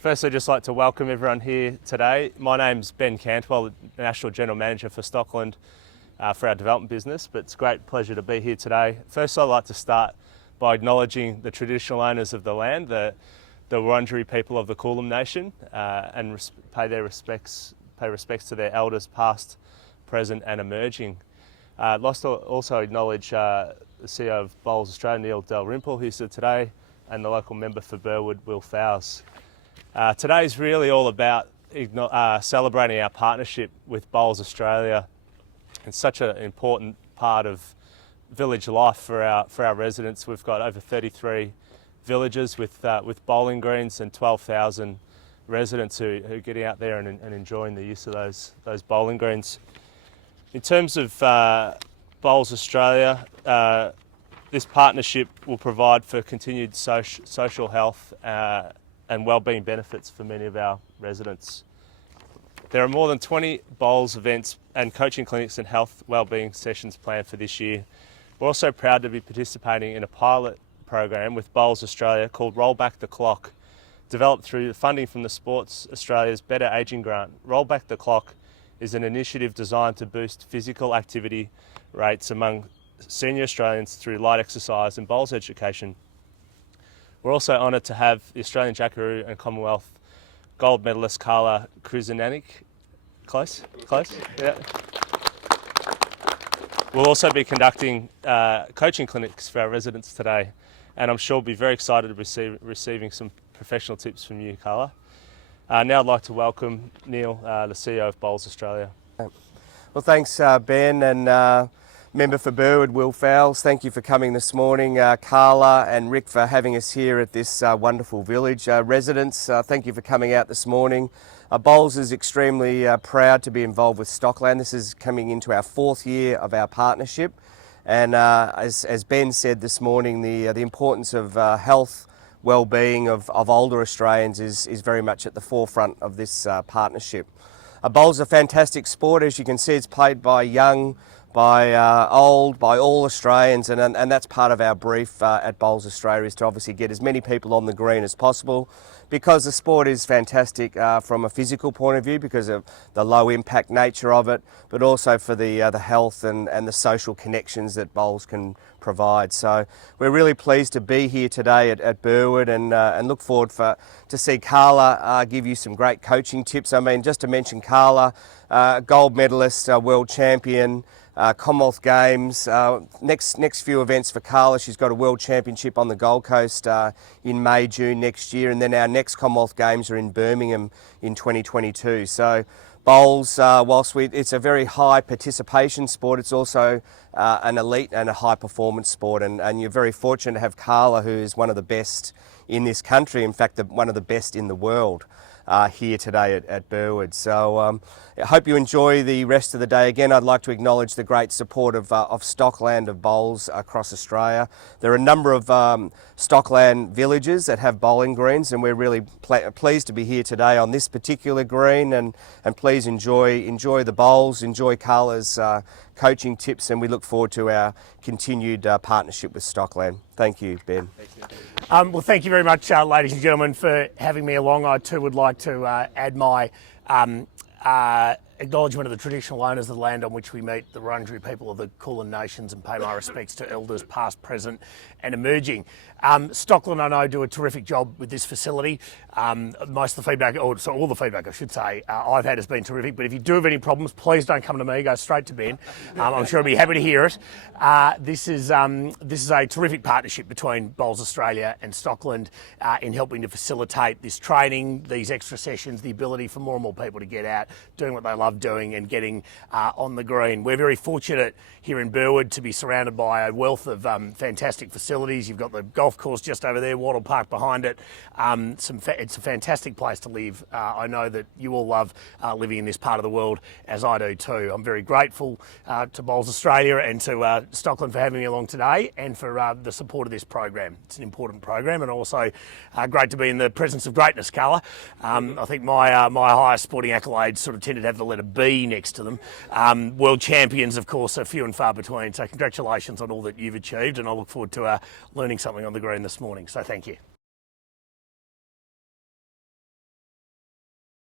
Firstly, I'd just like to welcome everyone here today. My name's Ben Cantwell, National General Manager for Stockland for our development business, but it's a great pleasure to be here today. First, I'd like to start by acknowledging the traditional owners of the land, the Wurundjeri people of the Kulin Nation, and pay respects to their elders past, present and emerging. I'd like to also acknowledge the CEO of Bowls Australia, Neil Dalrymple, who's here today, and the local member for Burwood, Will Fowles. Today is really all about celebrating our partnership with Bowls Australia. It's such an important part of village life for our residents. We've got over 33 villages with bowling greens and 12,000 residents who are getting out there and enjoying the use of those bowling greens. In terms of Bowls Australia, this partnership will provide for continued social health and wellbeing benefits for many of our residents. There are more than 20 bowls events and coaching clinics and health wellbeing sessions planned for this year. We're also proud to be participating in a pilot program with Bowls Australia called Roll Back the Clock, developed through the funding from the Sports Australia's Better Ageing Grant. Roll Back the Clock is an initiative designed to boost physical activity rates among senior Australians through light exercise and bowls education. We're also honoured to have the Australian Jackaroo and Commonwealth gold medalist Carla Kruzinanik. Close? Yeah. We'll also be conducting coaching clinics for our residents today, and I'm sure we'll be very excited to be receiving some professional tips from you, Carla. Now I'd like to welcome Neil, the CEO of Bowls Australia. Well, thanks, Ben, and member for Burwood, Will Fowles. Thank you for coming this morning. Carla and Rick for having us here at this wonderful village. Residents, thank you for coming out this morning. Bowls is extremely proud to be involved with Stockland. This is coming into our 4th year of our partnership. And as Ben said this morning, the importance of health, well-being of older Australians is very much at the forefront of this partnership. Bowls is a fantastic sport. As you can see, it's played by young, by old, by all Australians, and that's part of our brief at Bowls Australia, is to obviously get as many people on the green as possible, because the sport is fantastic from a physical point of view because of the low impact nature of it, but also for the health and the social connections that bowls can provide. So we're really pleased to be here today at Burwood and look forward to see Carla give you some great coaching tips. I mean, just to mention Carla, gold medalist, world champion, Commonwealth Games. Next few events for Carla, she's got a World Championship on the Gold Coast in May, June next year, and then our next Commonwealth Games are in Birmingham in 2022. So bowls, whilst it's a very high participation sport, it's also an elite and a high performance sport, and you're very fortunate to have Carla, who is one of the best in this country, in fact one of the best in the world, here today at Burwood. So I hope you enjoy the rest of the day. Again, I'd like to acknowledge the great support of Stockland, of bowls across Australia. There are a number of Stockland villages that have bowling greens, and we're really pleased to be here today on this particular green, and please enjoy the bowls, enjoy Carla's coaching tips, and we look forward to our continued partnership with Stockland. Thank you, Ben. Well, thank you very much, ladies and gentlemen, for having me along. I too would like to add my acknowledgement of the traditional owners of the land on which we meet, the Wurundjeri people of the Kulin Nations, and pay my respects to elders past, present and emerging. Stockland, I know, do a terrific job with this facility. Most of the feedback, or so all the feedback I should say, I've had has been terrific, but if you do have any problems, please don't come to me, go straight to Ben. I'm sure he'll be happy to hear it. This is a terrific partnership between Bowls Australia and Stockland in helping to facilitate this training, these extra sessions, the ability for more and more people to get out, doing what they love doing and getting on the green. We're very fortunate here in Burwood to be surrounded by a wealth of fantastic facilities. You've got the golf course just over there, Wattle Park behind it. It's a fantastic place to live. I know that you all love living in this part of the world, as I do too. I'm very grateful to Bowls Australia and to Stockland for having me along today, and for the support of this program. It's an important program, and also great to be in the presence of greatness, Carla. I think my highest sporting accolades sort of tended to have the letter B next to them. World champions, of course, are few and far between. So congratulations on all that you've achieved, and I look forward to learning something on the green this morning. So thank you.